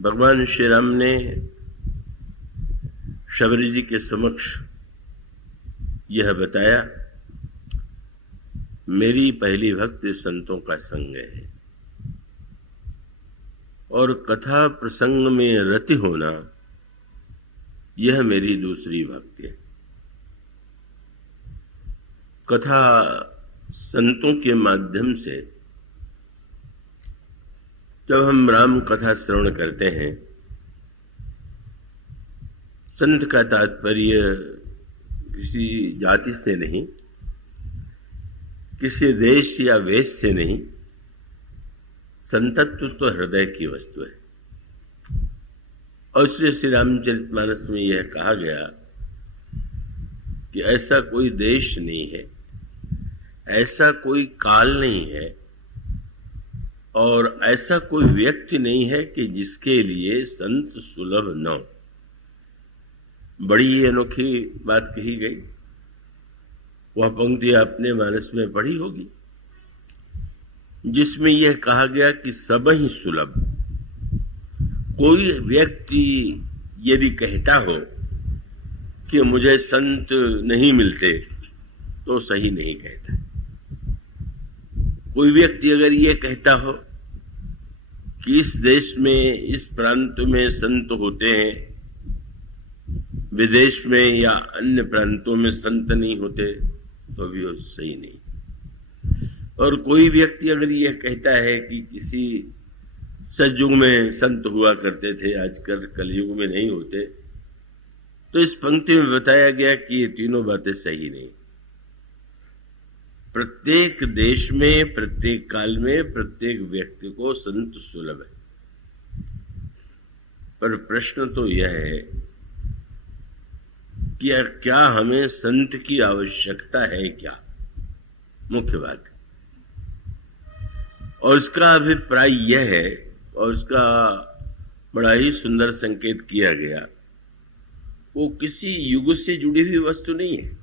भगवान श्री राम ने शबरी जी के समक्ष यह बताया, मेरी पहली भक्ति संतों का संग है और कथा प्रसंग में रति होना यह मेरी दूसरी भक्ति है। कथा संतों के माध्यम से जब हम राम कथा श्रवण करते हैं, संत का तात्पर्य किसी जाति से नहीं, किसी देश या वेश से नहीं, संतत्व तो हृदय की वस्तु है। और इसलिए श्री रामचरितमानस में यह कहा गया कि ऐसा कोई देश नहीं है, ऐसा कोई काल नहीं है और ऐसा कोई व्यक्ति नहीं है कि जिसके लिए संत सुलभ न हो। बड़ी अनोखी बात कही गई। वह पंक्ति आपने मानस में पढ़ी होगी जिसमें यह कहा गया कि सब ही सुलभ। कोई व्यक्ति यदि कहता हो कि मुझे संत नहीं मिलते तो सही नहीं कहता। कोई व्यक्ति अगर ये कहता हो कि इस देश में, इस प्रांत में संत होते हैं, विदेश में या अन्य प्रांतों में संत नहीं होते, तो भी वो सही नहीं। और कोई व्यक्ति अगर यह कहता है कि किसी सतयुग में संत हुआ करते थे, आजकल कलयुग में नहीं होते, तो इस पंक्ति में बताया गया कि ये तीनों बातें सही नहीं। प्रत्येक देश में, प्रत्येक काल में, प्रत्येक व्यक्ति को संत सुलभ है। पर प्रश्न तो यह है कि क्या हमें संत की आवश्यकता है? क्या मुख्य बात है। और इसका अभिप्राय यह है, और इसका बड़ा ही सुंदर संकेत किया गया, वो किसी युग से जुड़ी हुई वस्तु नहीं है।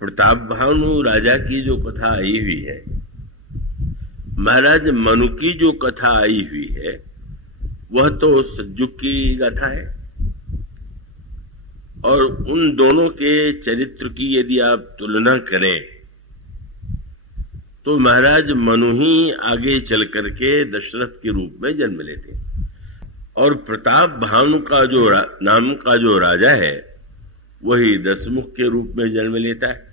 प्रताप भानु राजा की जो कथा आई हुई है, महाराज मनु की जो कथा आई हुई है, वह तो सतयुग की गाथा है। और उन दोनों के चरित्र की यदि आप तुलना करें तो महाराज मनु ही आगे चल करके दशरथ के रूप में जन्म लेते हैं और प्रताप भानु का जो नाम का जो राजा है वही दशमुख के रूप में जन्म लेता है।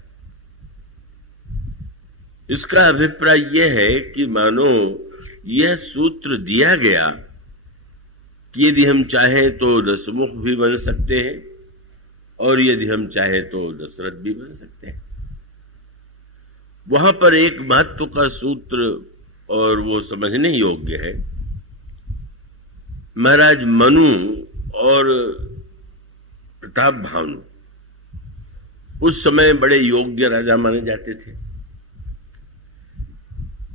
इसका अभिप्राय यह है कि मानो यह सूत्र दिया गया कि यदि हम चाहें तो दशमुख भी बन सकते हैं और यदि हम चाहें तो दशरथ भी बन सकते हैं। वहां पर एक महत्व का सूत्र और वो समझने योग्य है। महाराज मनु और प्रताप भानु उस समय बड़े योग्य राजा माने जाते थे,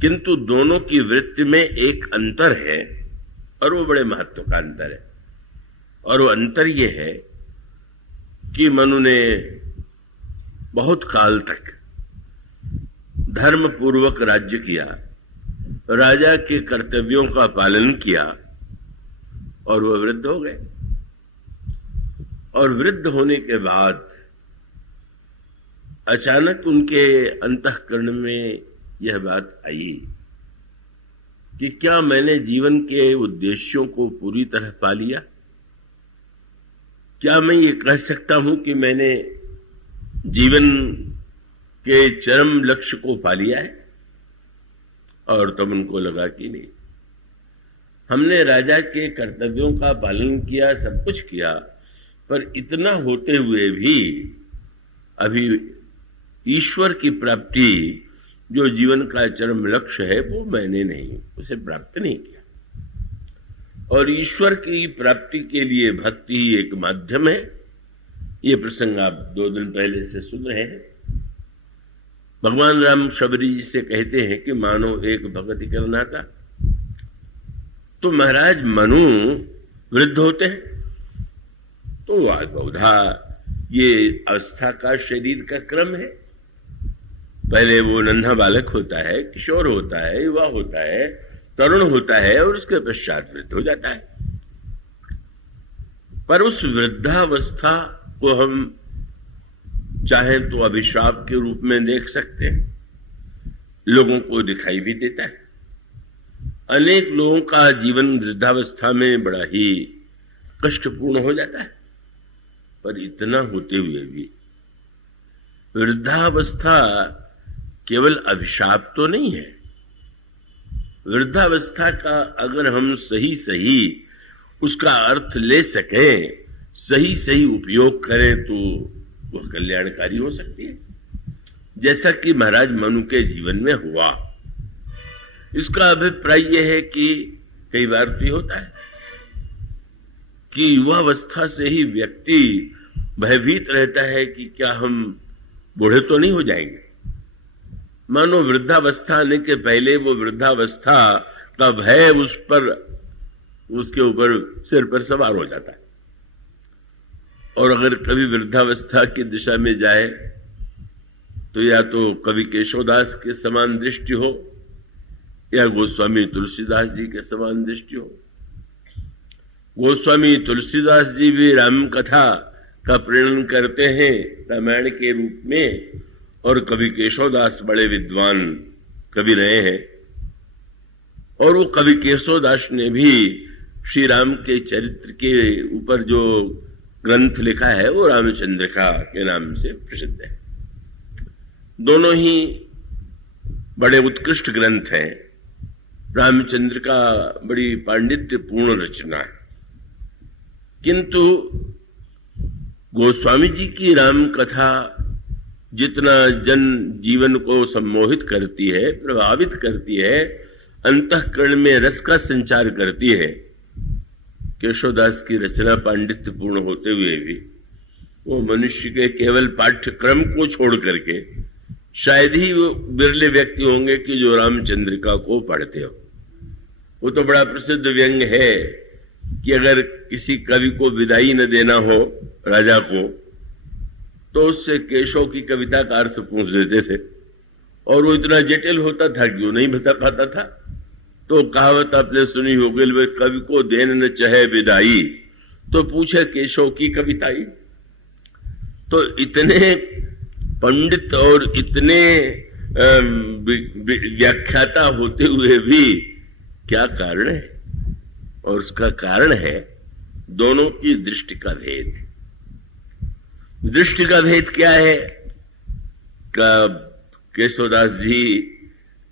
किंतु दोनों की वृत्ति में एक अंतर है और वो बड़े महत्व का अंतर है। और वो अंतर ये है कि मनु ने बहुत काल तक धर्म पूर्वक राज्य किया, राजा के कर्तव्यों का पालन किया और वह वृद्ध हो गए। और वृद्ध होने के बाद अचानक उनके अंतःकरण में यह बात आई कि क्या मैंने जीवन के उद्देश्यों को पूरी तरह पा लिया? क्या मैं ये कह सकता हूं कि मैंने जीवन के चरम लक्ष्य को पा लिया है? और तब उनको लगा कि नहीं, हमने राजा के कर्तव्यों का पालन किया, सब कुछ किया, पर इतना होते हुए भी अभी ईश्वर की प्राप्ति जो जीवन का चरम लक्ष्य है वो मैंने नहीं, उसे प्राप्त नहीं किया। और ईश्वर की प्राप्ति के लिए भक्ति एक माध्यम है। ये प्रसंग आप 2 दिन पहले से सुन रहे हैं। भगवान राम शबरी जी से कहते हैं कि मानो एक भक्ति करना था, तो महाराज मनु वृद्ध होते हैं तो बहुधा ये अवस्था का शरीर का क्रम है। पहले वो नन्हा बालक होता है, किशोर होता है, युवा होता है, तरुण होता है और उसके पश्चात वृद्ध हो जाता है। पर उस वृद्धावस्था को हम चाहें तो अभिशाप के रूप में देख सकते हैं, लोगों को दिखाई भी देता है। अनेक लोगों का जीवन वृद्धावस्था में बड़ा ही कष्टपूर्ण हो जाता है। पर इतना होते हुए भी वृद्धावस्था केवल अभिशाप तो नहीं है। वृद्धावस्था का अगर हम सही सही उसका अर्थ ले सकें, सही सही उपयोग करें, तो वह कल्याणकारी हो सकती है, जैसा कि महाराज मनु के जीवन में हुआ। इसका अभिप्राय यह है कि कई बार तो होता है कि युवावस्था से ही व्यक्ति भयभीत रहता है कि क्या हम बूढ़े तो नहीं हो जाएंगे। मानो वृद्धावस्था आने के पहले वो वृद्धावस्था का भय उसके ऊपर सिर पर सवार हो जाता है। और अगर कभी वृद्धावस्था की दिशा में जाए तो या तो कवि केशवदास के समान दृष्टि हो या गोस्वामी तुलसीदास जी के समान दृष्टि हो। गोस्वामी तुलसीदास जी भी राम कथा का प्रेरण करते हैं रामायण के रूप में, और कवि केशवदास बड़े विद्वान कवि रहे हैं। और वो कवि केशवदास ने भी श्री राम के चरित्र के ऊपर जो ग्रंथ लिखा है वो रामचंद्र का के नाम से प्रसिद्ध है। दोनों ही बड़े उत्कृष्ट ग्रंथ हैं। रामचंद्र का बड़ी पांडित्यपूर्ण रचना है, किंतु गोस्वामी जी की राम कथा जितना जन जीवन को सम्मोहित करती है, प्रभावित करती है, अंतःकरण में रस का संचार करती है, केशवदास की रचना पांडित्यपूर्ण होते हुए भी वो मनुष्य के केवल पाठ्यक्रम को छोड़ करके शायद ही वो बिरले व्यक्ति होंगे कि जो रामचंद्रिका को पढ़ते हो। वो तो बड़ा प्रसिद्ध व्यंग है कि अगर किसी कवि को विदाई न देना हो राजा को, तो उससे केशव की कविता का अर्थ पूछ देते थे, और वो इतना जटिल होता था कि वो नहीं बता पाता था। तो कहावत आपने सुनी होगी, वे कवि को देन न चाहे विदाई, तो पूछे केशव की कविताई। तो इतने पंडित और इतने व्याख्याता होते हुए भी क्या कारण है? और उसका कारण है दोनों की दृष्टि का भेद। दृष्टि का भेद क्या है? केशवदास जी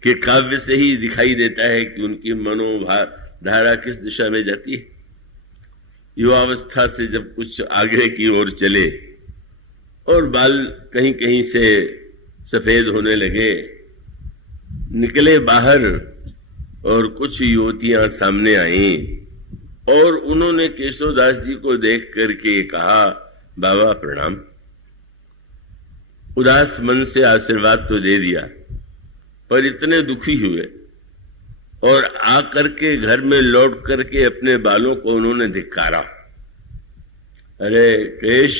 के काव्य से ही दिखाई देता है कि उनकी मनोधारा किस दिशा में जाती है। युवावस्था से जब कुछ आगे की ओर चले और बाल कहीं कहीं से सफेद होने लगे, निकले बाहर और कुछ युवतियां सामने आईं और उन्होंने केशवदास जी को देख करके कहा, बाबा प्रणाम। उदास मन से आशीर्वाद तो दे दिया, पर इतने दुखी हुए और आकर के घर में लौट करके अपने बालों को उन्होंने धिक्कारा। अरे केश,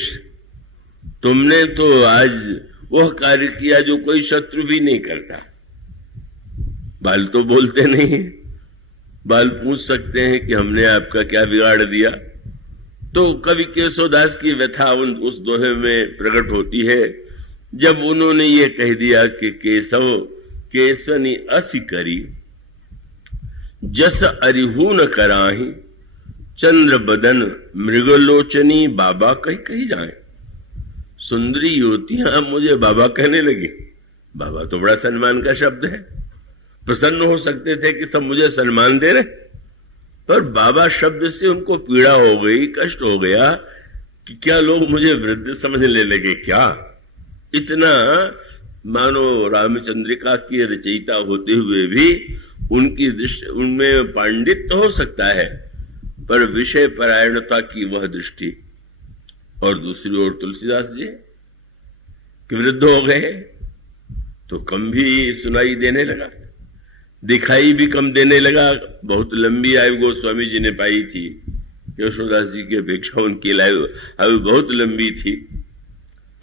तुमने तो आज वह कार्य किया जो कोई शत्रु भी नहीं करता। बाल तो बोलते नहीं, बाल पूछ सकते हैं कि हमने आपका क्या बिगाड़ दिया। तो कवि केशवदास की व्यथा उस दोहे में प्रकट होती है, जब उन्होंने ये कह दिया कि केशव केसनी असि करी, जस अरिहू न कराही, चंद्र बदन मृगलोचनी बाबा कहीं कहीं जाए। सुंदरी युवतियां मुझे बाबा कहने लगी। बाबा तो बड़ा सम्मान का शब्द है, प्रसन्न हो सकते थे कि सब मुझे सम्मान दे रहे, पर बाबा शब्द से उनको पीड़ा हो गई, कष्ट हो गया कि क्या लोग मुझे वृद्ध समझने लगे क्या। इतना मानो रामचंद्रिका की रचयिता होते हुए भी उनकी दृष्टि, उनमें पांडित्य हो सकता है, पर विषय परायणता की वह दृष्टि। और दूसरी ओर तुलसीदास जी कि वृद्ध हो गए तो कम भी सुनाई देने लगा, दिखाई भी कम देने लगा। बहुत लंबी आयु गोस्वामी जी ने पाई थी, केशवदास जी की अपेक्षा उनकी आयु बहुत लंबी थी।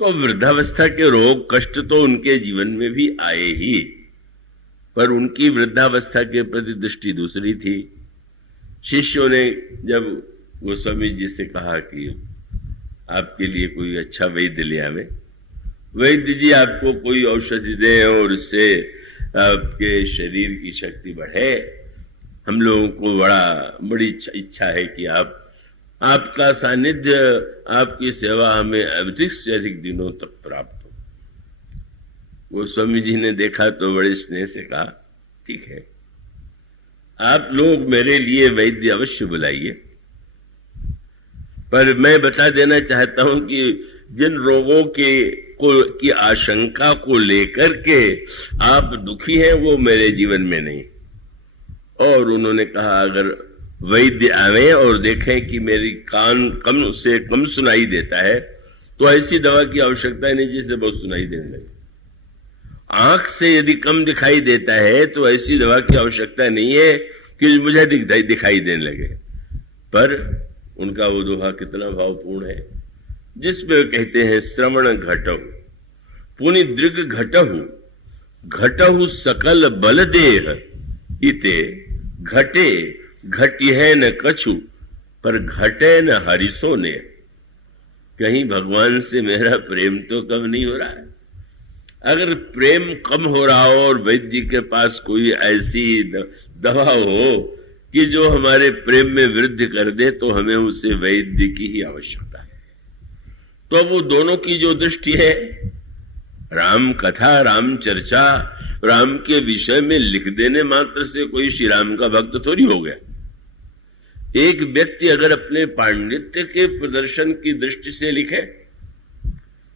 तो वृद्धावस्था के रोग कष्ट तो उनके जीवन में भी आए ही। पर उनकी वृद्धावस्था के प्रति दृष्टि दूसरी थी। शिष्यों ने जब गोस्वामी जी से कहा कि आपके लिए कोई अच्छा वैद्य ले आवे, वैद्य जी आपको कोई औषधि दें और उससे आपके शरीर की शक्ति बढ़े, हम लोगों को बड़ी इच्छा है कि आपका सानिध्य, आपकी सेवा हमें अधिक से अधिक दिनों तक प्राप्त हो। गोस्वामी जी ने देखा तो बड़े स्नेह से कहा, ठीक है, आप लोग मेरे लिए वैद्य अवश्य बुलाइए, पर मैं बता देना चाहता हूं कि जिन रोगों की आशंका को लेकर के आप दुखी हैं वो मेरे जीवन में नहीं। और उन्होंने कहा, अगर वैद्य आवे और देखें कि मेरी कान कम से कम सुनाई देता है तो ऐसी दवा की आवश्यकता नहीं जिससे बहुत सुनाई देने लगे। आंख से यदि कम दिखाई देता है तो ऐसी दवा की आवश्यकता नहीं है कि मुझे दिखाई देने लगे। पर उनका वो दोहा कितना भावपूर्ण है, जिसमें कहते हैं, श्रवण घटहु पुनि दृग घटहु, घटहु सकल बल देह, इते घटे घटिह न कछु, पर घटे न हरिसो ने। कहीं भगवान से मेरा प्रेम तो कम नहीं हो रहा है। अगर प्रेम कम हो रहा हो और वैद्य के पास कोई ऐसी दवा हो कि जो हमारे प्रेम में वृद्धि कर दे, तो हमें उसे वैद्य की ही आवश्यकता है। तो वो दोनों की जो दृष्टि है, राम कथा, राम चर्चा, राम के विषय में लिख देने मात्र से कोई श्री राम का भक्त थोड़ी हो गया। एक व्यक्ति अगर अपने पांडित्य के प्रदर्शन की दृष्टि से लिखे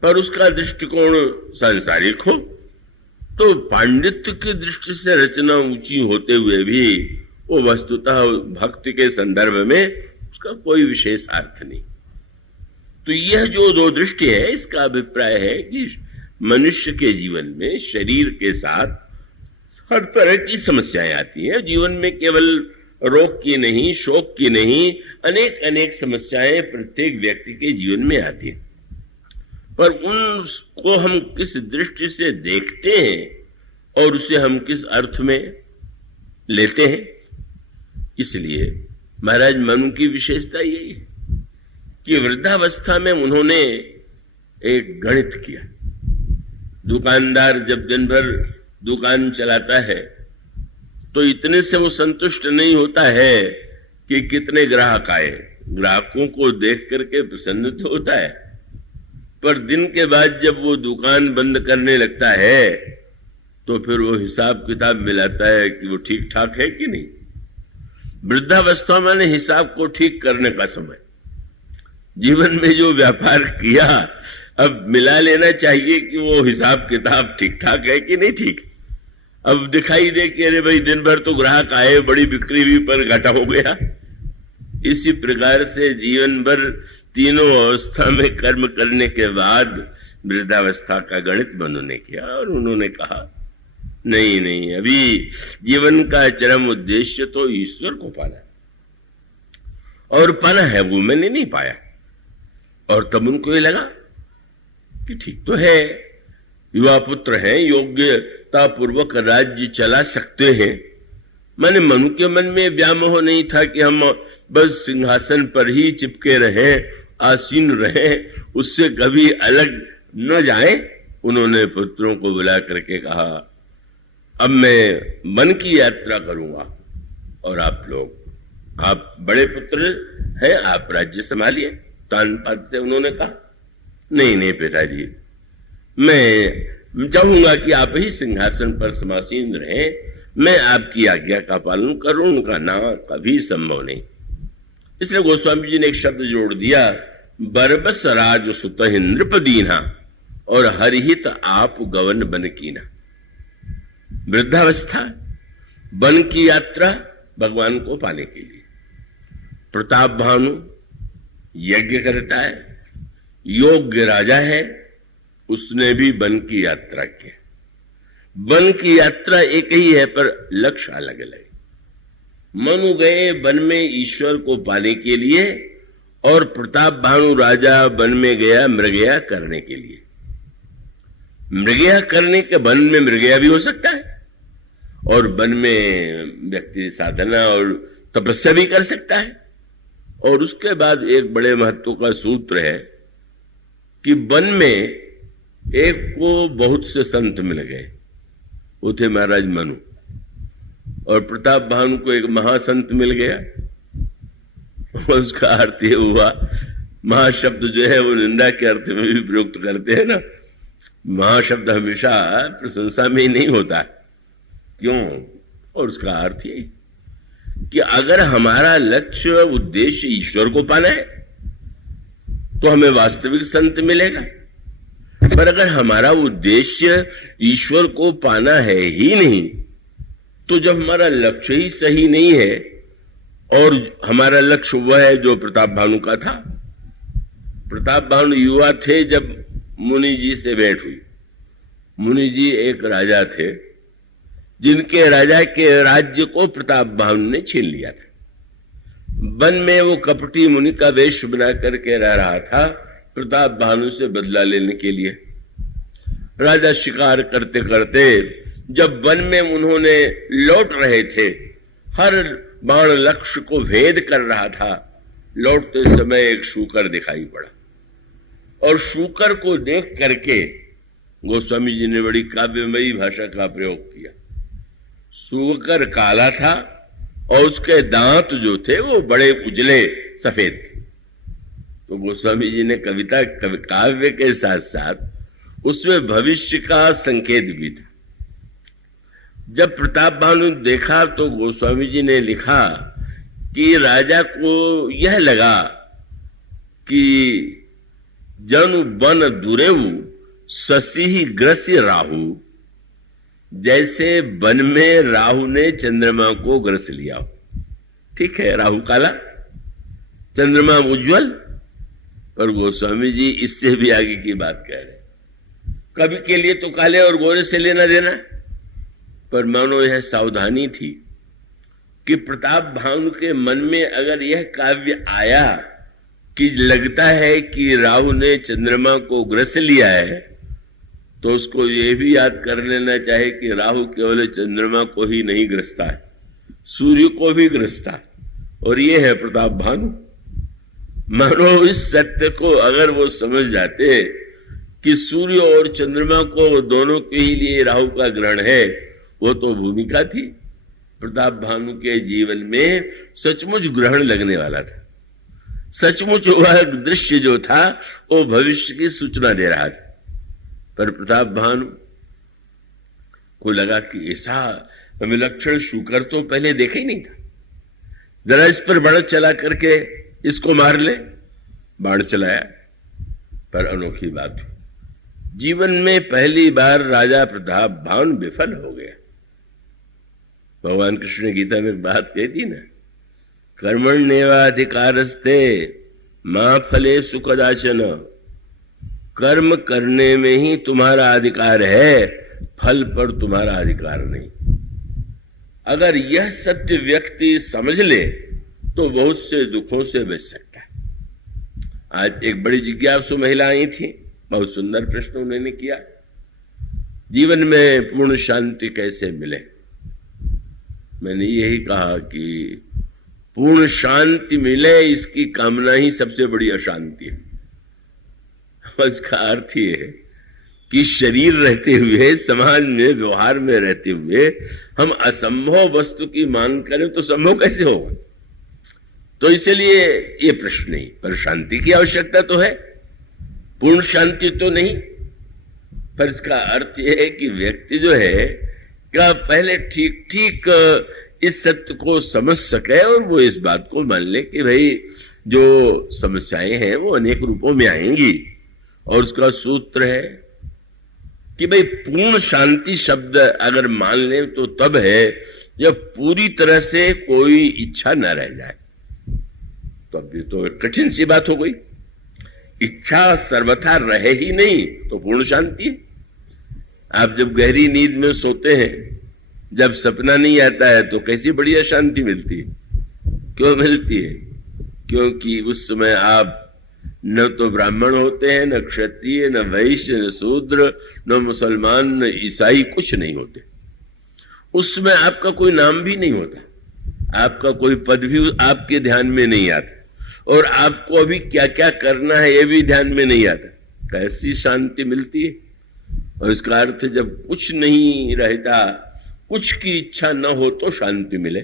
पर उसका दृष्टिकोण सांसारिक हो, तो पांडित्य की दृष्टि से रचना ऊंची होते हुए भी वो वस्तुतः भक्ति के संदर्भ में उसका कोई विशेष अर्थ नहीं। तो यह जो दो दृष्टि है, इसका अभिप्राय है कि मनुष्य के जीवन में शरीर के साथ हर तरह की समस्याएं आती हैं। जीवन में केवल रोग की नहीं, शोक की नहीं, अनेक अनेक समस्याएं प्रत्येक व्यक्ति के जीवन में आती हैं। पर उनको हम किस दृष्टि से देखते हैं और उसे हम किस अर्थ में लेते हैं, इसलिए महाराज मनु की विशेषता यही है कि वृद्धावस्था में उन्होंने एक गणित किया। दुकानदार जब दिन भर दुकान चलाता है तो इतने से वो संतुष्ट नहीं होता है कि कितने ग्राहक आए। ग्राहकों को देख करके प्रसन्न तो होता है, पर दिन के बाद जब वो दुकान बंद करने लगता है तो फिर वो हिसाब किताब मिलाता है कि वो ठीक ठाक है कि नहीं। वृद्धावस्था में हिसाब को ठीक करने का समय, जीवन में जो व्यापार किया अब मिला लेना चाहिए कि वो हिसाब किताब ठीक ठाक है कि नहीं ठीक। अब दिखाई दे कि अरे भाई दिन भर तो ग्राहक आए, बड़ी बिक्री हुई, पर घाटा हो गया। इसी प्रकार से जीवन भर तीनों अवस्था में कर्म करने के बाद वृद्धावस्था का गणित मनु ने किया और उन्होंने कहा, नहीं नहीं, अभी जीवन का चरम उद्देश्य तो ईश्वर को पाना, और पाना है वो मैंने नहीं पाया। और तब उनको ये लगा कि ठीक तो है, युवा पुत्र हैं, योग्यता पूर्वक राज्य चला सकते हैं। मैंने मनु के मन में व्यामोह नहीं था कि हम बस सिंहासन पर ही चिपके रहें, आसीन रहें, उससे कभी अलग न जाएं। उन्होंने पुत्रों को बुला करके कहा, अब मैं मन की यात्रा करूंगा और आप बड़े पुत्र हैं, आप राज्य संभालिए। तान पात से उन्होंने कहा, नहीं नहीं पिताजी, मैं चाहूंगा कि आप ही सिंहासन पर समासीन रहें, मैं आपकी आज्ञा का पालन करूं, उनका ना कभी संभव नहीं। इसलिए गोस्वामी जी ने एक शब्द जोड़ दिया, बरबस राज सुत नृपदीना और हरिहित आप गवन बन कीना। वृद्धावस्था, वन की यात्रा भगवान को पाने के लिए। प्रताप भानु यज्ञ करता है, योग्य राजा है, उसने भी वन की यात्रा की। वन की यात्रा एक ही है पर लक्ष्य अलग अलग। मनु गए वन में ईश्वर को पाने के लिए और प्रताप भानु राजा वन में गया मृगया करने के लिए। मृगया करने के वन में मृगया भी हो सकता है और वन में व्यक्ति साधना और तपस्या भी कर सकता है। और उसके बाद एक बड़े महत्व का सूत्र है कि वन में एक को बहुत से संत मिल गए, वो थे महाराज मनु, और प्रताप भानु को एक महासंत मिल गया। उसका अर्थ ये हुआ, महाशब्द जो है वो निंदा के अर्थ में भी प्रयुक्त करते हैं ना, महाशब्द हमेशा प्रशंसा में ही नहीं होता। क्यों? और उसका अर्थ ये कि अगर हमारा लक्ष्य उद्देश्य ईश्वर को पाना है तो हमें वास्तविक संत मिलेगा, पर अगर हमारा उद्देश्य ईश्वर को पाना है ही नहीं, तो जब हमारा लक्ष्य ही सही नहीं है, और हमारा लक्ष्य वह है जो प्रताप भानु का था। प्रताप भानु युवा थे जब मुनि जी से भेंट हुई। मुनि जी एक राजा थे जिनके राजा के राज्य को प्रताप भानु ने छीन लिया था। वन में वो कपटी मुनि का वेश बना करके रह रहा था प्रताप भानु से बदला लेने के लिए। राजा शिकार करते करते जब वन में उन्होंने लौट रहे थे, हर बाण लक्ष्य को भेद कर रहा था, लौटते समय एक शूकर दिखाई पड़ा, और शूकर को देख करके गोस्वामी जी ने बड़ी काव्यमयी भाषा का प्रयोग किया। शूकर काला था और उसके दांत जो थे वो बड़े उजले सफेद थे। तो गोस्वामी जी ने कविता काव्य के साथ साथ उसमें भविष्य का संकेत भी था। जब प्रताप भानु देखा तो गोस्वामी जी ने लिखा कि राजा को यह लगा कि जनु बन दुरेऊ ससी ग्रस्य राहु, जैसे वन में राहु ने चंद्रमा को ग्रस लिया हो। ठीक है, राहु काला, चंद्रमा उज्जवल, और गोस्वामी जी इससे भी आगे की बात कह रहे। कवि के लिए तो काले और गोरे से लेना देना, पर मानो यह सावधानी थी कि प्रताप भानु के मन में अगर यह काव्य आया कि लगता है कि राहु ने चंद्रमा को ग्रस लिया है, तो उसको ये भी याद कर लेना चाहिए कि राहु केवल चंद्रमा को ही नहीं ग्रसता है, सूर्य को भी ग्रसता है, और ये है प्रताप भानु। मानो इस सत्य को अगर वो समझ जाते कि सूर्य और चंद्रमा को दोनों के ही लिए राहु का ग्रहण है, वो तो भूमिका थी। प्रताप भानु के जीवन में सचमुच ग्रहण लगने वाला था, सचमुच वह दृश्य जो था वो भविष्य की सूचना दे रहा था। पर प्रताप भानु को लगा कि ऐसा विलक्षण शूकर तो पहले देखा ही नहीं था, जरा इस पर बाण चला करके इसको मार ले। बाण चलाया, पर अनोखी बात हुई, जीवन में पहली बार राजा प्रताप भानु विफल हो गया। भगवान कृष्ण ने गीता में एक बात कही थी ना, कर्मण्येवाधिकारस्ते मां फले सुखदाचन, कर्म करने में ही तुम्हारा अधिकार है, फल पर तुम्हारा अधिकार नहीं। अगर यह सत्य व्यक्ति समझ ले तो बहुत से दुखों से बच सकता है। आज एक बड़ी जिज्ञासु महिला आई थी, बहुत सुंदर प्रश्न उन्होंने किया, जीवन में पूर्ण शांति कैसे मिले। मैंने यही कहा कि पूर्ण शांति मिले इसकी कामना ही सबसे बड़ी अशांति है। इसका अर्थ ये है कि शरीर रहते हुए, समाज में व्यवहार में रहते हुए हम असंभव वस्तु की मांग करें तो संभव कैसे होगा। तो इसलिए ये प्रश्न नहीं, पर शांति की आवश्यकता तो है, पूर्ण शांति तो नहीं। पर इसका अर्थ यह है कि व्यक्ति जो है का पहले ठीक ठीक इस सत्य को समझ सके और वो इस बात को मान ले कि भाई जो समस्याएं हैं वो अनेक रूपों में आएंगी, और उसका सूत्र है कि भाई पूर्ण शांति शब्द अगर मान ले तो तब है जब पूरी तरह से कोई इच्छा न रह जाए। तो अब ये तो कठिन सी बात हो गई, इच्छा सर्वथा रहे ही नहीं तो पूर्ण शांति। आप जब गहरी नींद में सोते हैं, जब सपना नहीं आता है तो कैसी बढ़िया शांति मिलती है। क्यों मिलती है? क्योंकि उस समय आप न तो ब्राह्मण होते हैं, न क्षत्रिय, न वैश्य, न शूद्र, न मुसलमान, न ईसाई, कुछ नहीं होते। उसमें आपका कोई नाम भी नहीं होता, आपका कोई पद भी आपके ध्यान में नहीं आता, और आपको अभी क्या क्या करना है ये भी ध्यान में नहीं आता। कैसी शांति मिलती है। और इसका अर्थ जब कुछ नहीं रहता, कुछ की इच्छा न हो तो शांति मिले,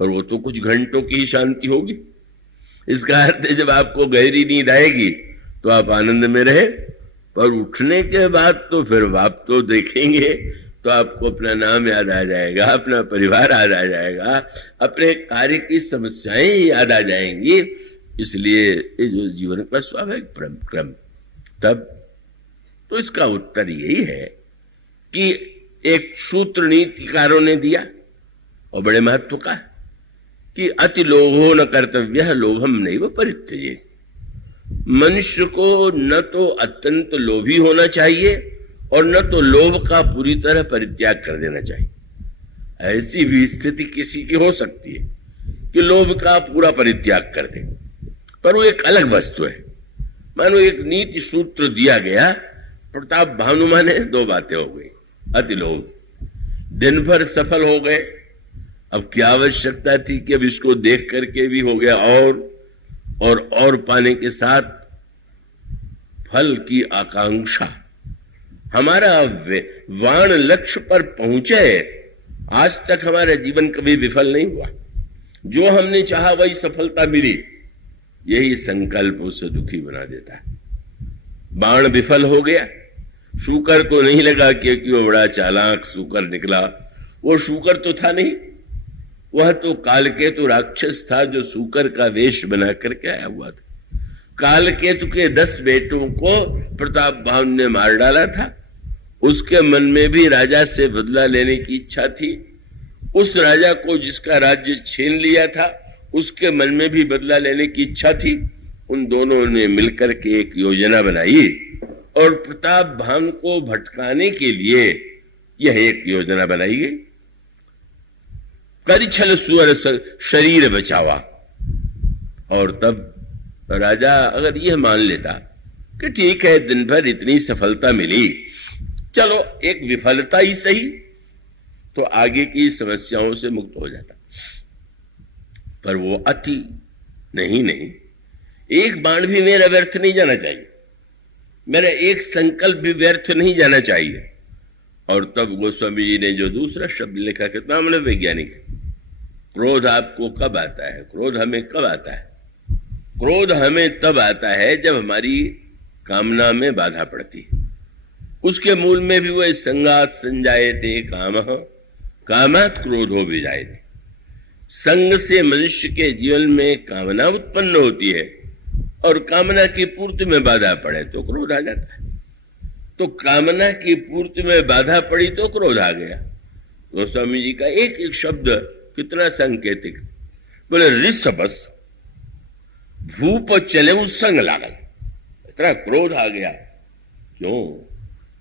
पर वो तो कुछ घंटों की ही शांति होगी। इसका अर्थ है जब आपको गहरी नींद आएगी तो आप आनंद में रहे, पर उठने के बाद तो फिर आप तो देखेंगे तो आपको अपना नाम याद आ जाएगा, अपना परिवार याद आ जाएगा, अपने कार्य की समस्याएं याद आ जाएंगी। इसलिए ये जो जीवन का स्वाभाविक क्रम, तब तो इसका उत्तर यही है कि एक सूत्र नीतिकारों ने दिया और बड़े महत्व का, कि अति लोभो न कर्तव्य लोभम नैव परित्यजेत्। मनुष्य को न तो अत्यंत लोभी होना चाहिए और न तो लोभ का पूरी तरह परित्याग कर देना चाहिए। ऐसी भी स्थिति किसी की हो सकती है कि लोभ का पूरा परित्याग कर दे, पर वो एक अलग वस्तु है। मानो एक नीति सूत्र दिया गया, प्रताप भानुमा ने दो बातें हो गई। अति लोभ, दिन भर सफल हो गए, अब क्या आवश्यकता थी कि अब इसको देख करके भी हो गया, और पाने के साथ फल की आकांक्षा। हमारा वाण लक्ष्य पर पहुंचे, आज तक हमारा जीवन कभी विफल नहीं हुआ। जो हमने चाहा वही सफलता मिली, यही संकल्प उसे दुखी बना देता है। बाण विफल हो गया, शूकर को नहीं लगा कि वो बड़ा चालाक शूकर निकला, वो शूकर तो था नहीं, वह तो कालकेतु राक्षस था जो शूकर का वेश बना करके आया हुआ था। कालकेतु के 10 बेटों को प्रताप भानु ने मार डाला था। उसके मन में भी राजा से बदला लेने की इच्छा थी। उस राजा को जिसका राज्य छीन लिया था, उसके मन में भी बदला लेने की इच्छा थी। उन दोनों ने मिलकर के एक योजना बनाई और प्रताप भानु को भटकाने के लिए यह एक योजना बनाई गई। करिछल सुअर शरीर बचावा। और तब राजा अगर यह मान लेता कि ठीक है, दिन भर इतनी सफलता मिली, चलो एक विफलता ही सही, तो आगे की समस्याओं से मुक्त हो जाता। पर वो अति नहीं, एक बाण भी मेरा व्यर्थ नहीं जाना चाहिए, मेरा एक संकल्प भी व्यर्थ नहीं जाना चाहिए। और तब गोस्वामी जी ने जो दूसरा शब्द लिखा, कितना बड़ा वैज्ञानिक है। क्रोध आपको कब आता है? क्रोध हमें कब आता है? क्रोध हमें तब आता है जब हमारी कामना में बाधा पड़ती है। उसके मूल में भी वह संगात संजायते कामः कामात् क्रोधो विजायते। संग से मनुष्य के जीवन में कामना उत्पन्न होती है और कामना की पूर्ति में बाधा पड़े तो क्रोध आ जाता है। तो कामना की पूर्ति में बाधा पड़ी तो क्रोध आ गया। गोस्वामी जी का एक एक शब्द कितना सांकेतिक। बोले ऋषभस भूप चले उस संग लागल, इतना क्रोध आ गया। क्यों?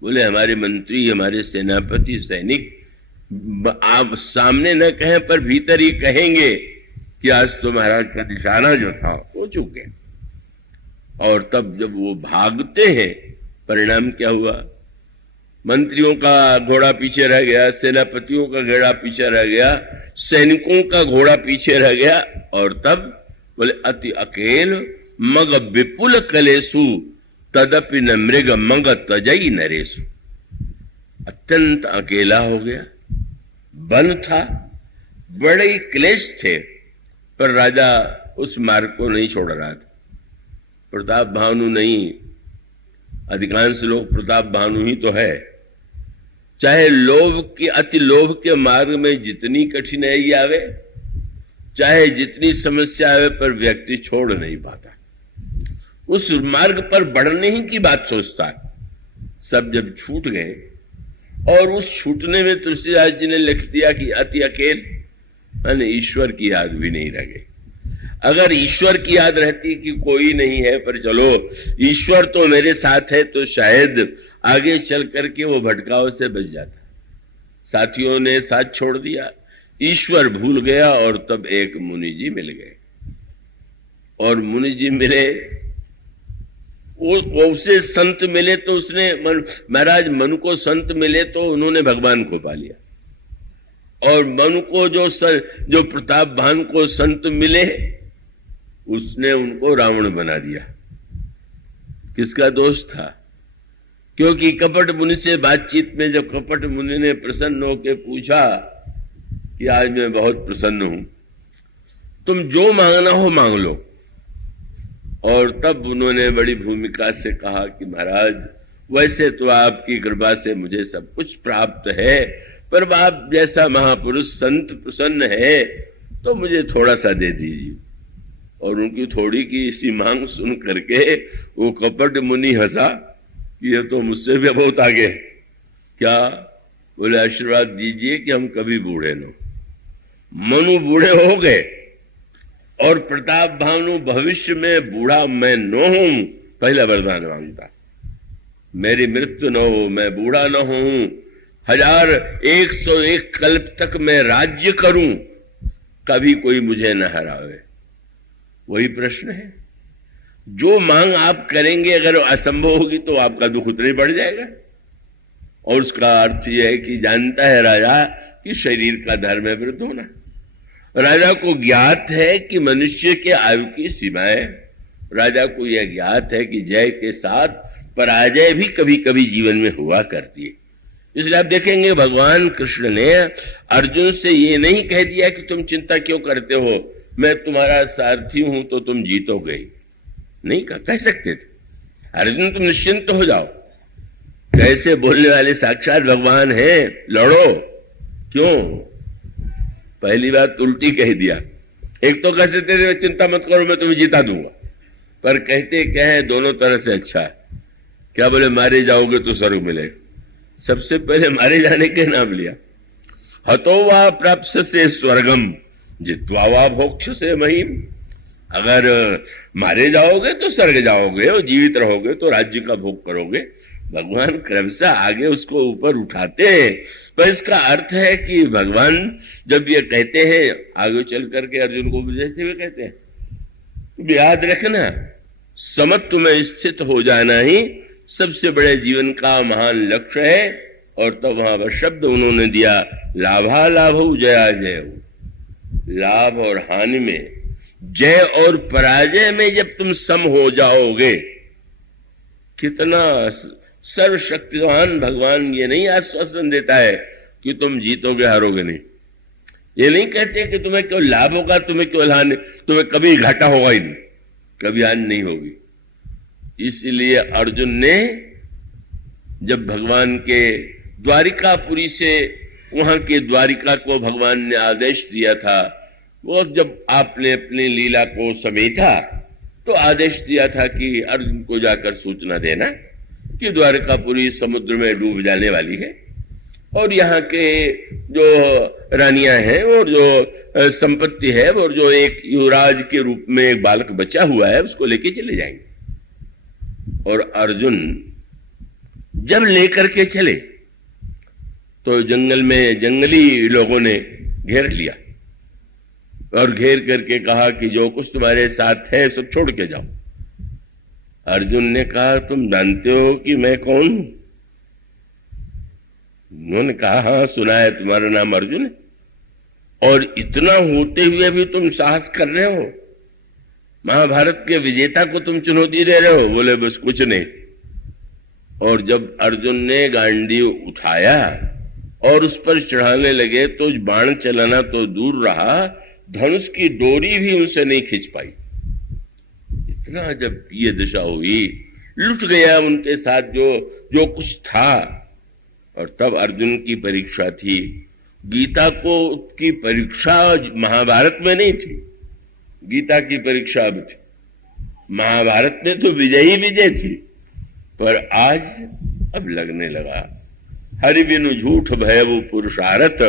बोले हमारे मंत्री, हमारे सेनापति, सैनिक आप सामने न कहें पर भीतर ही कहेंगे कि आज तो महाराज का निशाना जो था वो चूक गया। और तब जब वो भागते हैं, परिणाम क्या हुआ? मंत्रियों का घोड़ा पीछे रह गया, सेनापतियों का घोड़ा पीछे रह गया, सैनिकों का घोड़ा पीछे रह गया। और तब बोले अति अकेल मग विपुल कलेसु तदपि न मृग मग तजई नरेसु। अत्यंत अकेला हो गया, वन था, बड़े ही क्लेश थे, पर राजा उस मार्ग को नहीं छोड़ रहा था। प्रताप भानु नहीं, अधिकांश लोग प्रताप भानु ही तो है। चाहे लोभ के, अति लोभ के मार्ग में जितनी कठिनाई आवे, चाहे जितनी समस्या आवे, पर व्यक्ति छोड़ नहीं पाता। उस मार्ग पर बढ़ने ही की बात सोचता है। सब जब छूट गए, और उस छूटने में तुलसीदास जी ने लिख दिया कि अति अकेल, यानी ईश्वर की याद भी नहीं रह गई। अगर ईश्वर की याद रहती कि कोई नहीं है, पर चलो ईश्वर तो मेरे साथ है, तो शायद आगे चल करके वो भटकाव से बच जाता। साथियों ने साथ छोड़ दिया, ईश्वर भूल गया। और तब एक मुनि जी मिल गए, और मुनि जी मिले, उसे संत मिले तो उसने महाराज मन को संत मिले तो उन्होंने भगवान को पा लिया। और मनु को जो प्रताप भान को संत मिले, उसने उनको रावण बना दिया। किसका दोष था? क्योंकि कपट मुनि से बातचीत में जब कपट मुनि ने प्रसन्न होकर पूछा कि आज मैं बहुत प्रसन्न हूं, तुम जो मांगना हो मांग लो, और तब उन्होंने बड़ी भूमिका से कहा कि महाराज, वैसे तो आपकी कृपा से मुझे सब कुछ प्राप्त है, पर आप जैसा महापुरुष संत प्रसन्न है तो मुझे थोड़ा सा दे दीजिए। और उनकी थोड़ी की इसी मांग सुन करके वो कपट मुनि हंसा कि ये तो मुझसे भी बहुत आगे है। क्या बोले? आशीर्वाद दीजिए कि हम कभी बूढ़े न हो। मनु बूढ़े हो गए और प्रताप भानु भविष्य में बूढ़ा मैं न हूं, पहला वरदान मांगता, मेरी मृत्यु न हो, मैं बूढ़ा न हूं, 1101 कल्प तक मैं राज्य करूं, कभी कोई मुझे न हरावे। वही प्रश्न है, जो मांग आप करेंगे अगर असंभव होगी तो आपका दुख उतना ही बढ़ जाएगा। और उसका अर्थ यह है कि जानता है राजा कि शरीर का धर्म है वृद्ध होना। राजा को ज्ञात है कि मनुष्य के आयु की सीमाएं, राजा को यह ज्ञात है कि जय के साथ पराजय भी कभी कभी जीवन में हुआ करती है। इसलिए आप देखेंगे भगवान कृष्ण ने अर्जुन से ये नहीं कह दिया कि तुम चिंता क्यों करते हो, मैं तुम्हारा सारथी हूं तो तुम जीतोगे, नहीं कह सकते थे। अर्जुन तुम निश्चिंत हो जाओ। कैसे बोलने वाले साक्षात भगवान हैं, लड़ो। क्यों? पहली बात उल्टी कह दिया। एक तो कह सकते थे चिंता मत करो मैं तुम्हें जिता दूंगा, पर कहते कहे दोनों तरह से अच्छा है। क्या बोले? मारे जाओगे तो स्वर्ग मिलेगा। सबसे पहले मारे जाने के नाम लिया। हतो वा प्राप्त से स्वर्गम जित्वा वा भोक्ष से महिम। अगर मारे जाओगे तो स्वर्ग जाओगे और जीवित रहोगे तो राज्य का भोग करोगे। भगवान क्रमशः आगे उसको ऊपर उठाते हैं। पर इसका अर्थ है कि भगवान जब ये कहते हैं, आगे चल करके अर्जुन को बुझाते हुए कहते हैं, याद रखना समत्व में स्थित हो जाना ही सबसे बड़े जीवन का महान लक्ष्य है। और तब वहां पर शब्द उन्होंने दिया, लाभा लाभो जया जय। लाभ और हानि में, जय और पराजय में जब तुम सम हो जाओगे, कितना सर्वशक्तिवान भगवान ये नहीं आश्वासन देता है कि तुम जीतोगे हारोगे नहीं। ये नहीं कहते कि तुम्हें क्यों लाभ होगा, तुम्हें क्यों हानि, तुम्हें कभी घाटा होगा ही नहीं, कभी हानि नहीं होगी। इसलिए अर्जुन ने जब भगवान के द्वारिकापुरी से वहां के द्वारिका को भगवान ने आदेश दिया था, वो जब आपने अपनी लीला को समेटा तो आदेश दिया था कि अर्जुन को जाकर सूचना देना कि द्वारिकापुरी समुद्र में डूब जाने वाली है और यहाँ के जो रानियां हैं और जो संपत्ति है और जो एक युवराज के रूप में एक बालक बचा हुआ है उसको लेके चले जाएंगे। और अर्जुन जब लेकर के चले तो जंगल में जंगली लोगों ने घेर लिया और घेर करके कहा कि जो कुछ तुम्हारे साथ है सब छोड़ के जाओ। अर्जुन ने कहा, तुम जानते हो कि मैं कौन हूं? उन्होंने कहा, हाँ सुना है तुम्हारा नाम अर्जुन है। और इतना होते हुए भी तुम साहस कर रहे हो, महाभारत के विजेता को तुम चुनौती दे रहे हो? बोले बस कुछ नहीं। और जब अर्जुन ने गांडीव उठाया और उस पर चढ़ाने लगे तो बाण चलाना तो दूर रहा, धनुष की डोरी भी उनसे नहीं खींच पाई। इतना जब ये दशा हुई, लुट गया उनके साथ जो कुछ था। और तब अर्जुन की परीक्षा थी। गीता को की परीक्षा महाभारत में नहीं थी, गीता की परीक्षा अब थी। महाभारत में तो विजयी विजय थी, पर आज अब लगने लगा हरि बिनु झूठ भयउ पुरुषारथ,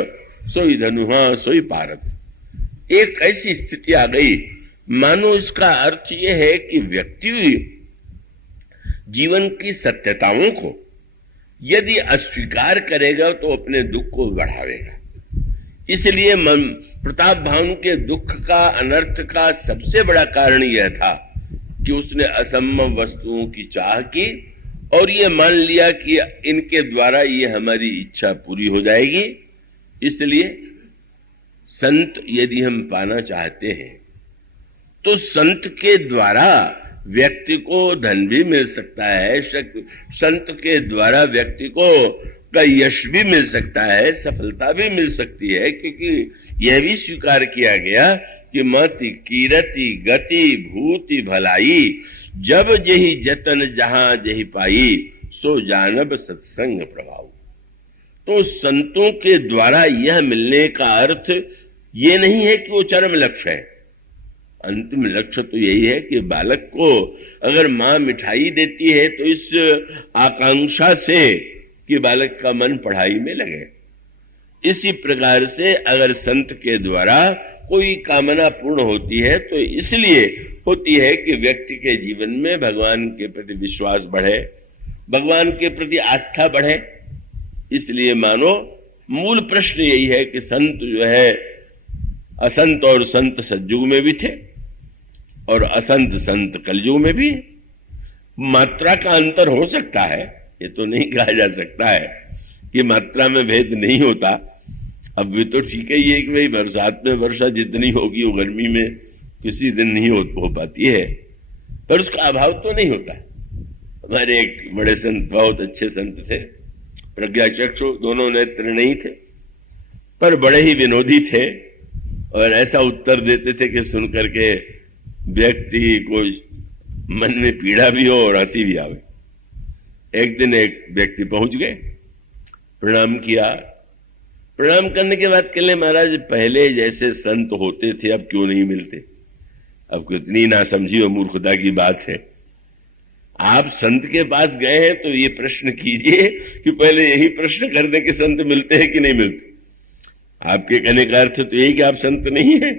सोई धनुहा सोई पारत। एक ऐसी स्थिति आ गई मानो इसका अर्थ यह है कि व्यक्ति जीवन की सत्यताओं को यदि अस्वीकार करेगा तो अपने दुख को बढ़ावेगा। इसलिए प्रताप भानु के दुख का, अनर्थ का सबसे बड़ा कारण यह था कि उसने असंभव वस्तुओं की चाह की और ये मान लिया कि इनके द्वारा ये हमारी इच्छा पूरी हो जाएगी। इसलिए संत यदि हम पाना चाहते हैं तो संत के द्वारा व्यक्ति को धन भी मिल सकता है, संत के द्वारा व्यक्ति को का यश भी मिल सकता है, सफलता भी मिल सकती है, क्योंकि यह भी स्वीकार किया गया कि मति कीरति गति भूति भलाई, जब जही जतन जहां जही पाई, सो जानब सत्संग प्रभाव। तो संतों के द्वारा यह मिलने का अर्थ ये नहीं है कि वो चरम लक्ष्य है। अंतिम लक्ष्य तो यही है कि बालक को अगर मां मिठाई देती है तो इस आकांक्षा से कि बालक का मन पढ़ाई में लगे। इसी प्रकार से अगर संत के द्वारा कोई कामना पूर्ण होती है तो इसलिए होती है कि व्यक्ति के जीवन में भगवान के प्रति विश्वास बढ़े, भगवान के प्रति आस्था बढ़े। इसलिए मानो मूल प्रश्न यही है कि संत जो है, असंत और संत सतयुग में भी थे और असंत संत कलयुग में भी। मात्रा का अंतर हो सकता है, ये तो नहीं कहा जा सकता है कि मात्रा में भेद नहीं होता। अब भी तो ठीक है ये कि भाई बरसात में वर्षा जितनी होगी वो गर्मी में किसी दिन नहीं हो पाती है, पर उसका अभाव तो नहीं होता। हमारे एक बड़े संत, बहुत अच्छे संत थे, प्रज्ञाचक्षु, दोनों नेत्र नहीं थे पर बड़े ही विनोदी थे और ऐसा उत्तर देते थे कि सुन करके व्यक्ति को मन में पीड़ा भी हो और हंसी भी आवे। एक दिन एक व्यक्ति पहुंच गए, प्रणाम किया। प्रणाम करने के बाद कहले, महाराज पहले जैसे संत होते थे अब क्यों नहीं मिलते? अब कितनी नासमझी और मूर्खता की बात है। आप संत के पास गए हैं तो ये प्रश्न कीजिए कि पहले यही प्रश्न कर दें कि संत मिलते हैं कि नहीं मिलते। आपके कहने का अर्थ तो यही कि आप संत नहीं हैं,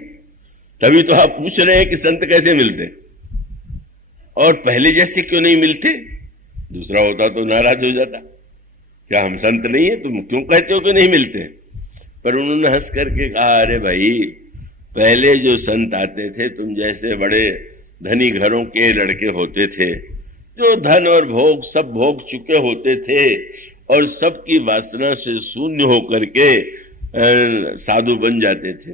तभी तो आप पूछ रहे हैं कि संत कैसे मिलते और पहले जैसे क्यों नहीं मिलते। दूसरा होता तो नाराज हो जाता, क्या हम संत नहीं है, तुम क्यों कहते हो कि नहीं मिलते? पर उन्होंने हंस करके कहा, अरे भाई पहले जो संत आते थे तुम जैसे बड़े धनी घरों के लड़के होते थे, जो धन और भोग सब भोग चुके होते थे और सबकी वासना से शून्य होकर के साधु बन जाते थे।